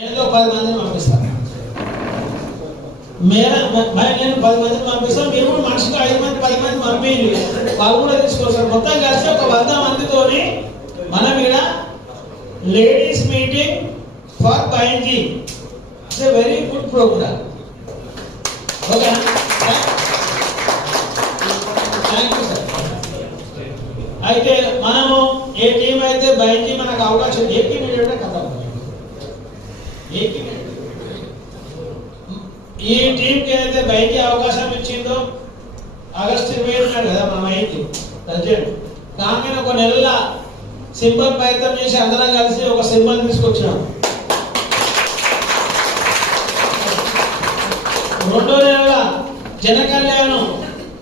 నేను 10 మందిని పంపిస్తాను. నేను 10 మందిని పంపిస్తాను. మీరు కూడా మనిషికి 5 మంది 10 మంది పంపించి వాళ్ళు కూడా తీసుకొస్తారు. మొత్తం కలిసి ఒక 100 మందితోని మనం ఇక్కడ ladies meeting for binding. It's a very good programme. Okay, thank you sir. అయితే మనము ఏ టీం అయితే బైండింగ్ మనకు అవకాశం ఏపీ మీడియా కదా, ఈ టీంకి అయితే బయటికి అవకాశం ఇచ్చిందో ఆగస్టు 27 కదా మనం అయింది ప్రజెంట్. కానీ ఒక నెలల సింబల్ ప్రయత్నం చేసి అందరం కలిసి ఒక సింబల్ తీసుకొచ్చినాం. 2 నెలల జన కళ్యాణం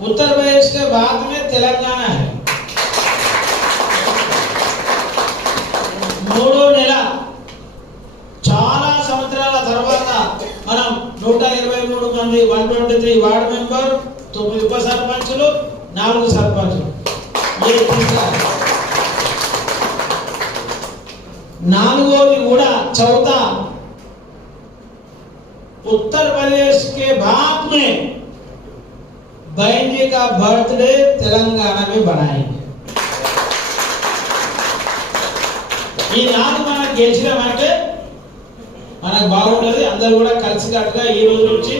उत्तर प्रदेश के बाद में तेलंगाना है. 3 నెల చాలా సంవత్సరాల తర్వాత మనం 123 మంది 123 వార్డ్ మెంబర్, 9 ఉప సర్పంచులు, 4 సర్పంచులు. నాలుగోది కూడా चौथा उत्तर प्रदेश के बाद में बहन जी का बर्थडे तेलंगाना में बनाएंगे. ఈ 4 మనకు గెలిచినామంటే మనకు బాగుంటుంది. అందరూ కూడా కలిసికట్టుగా ఈ రోజు నుంచి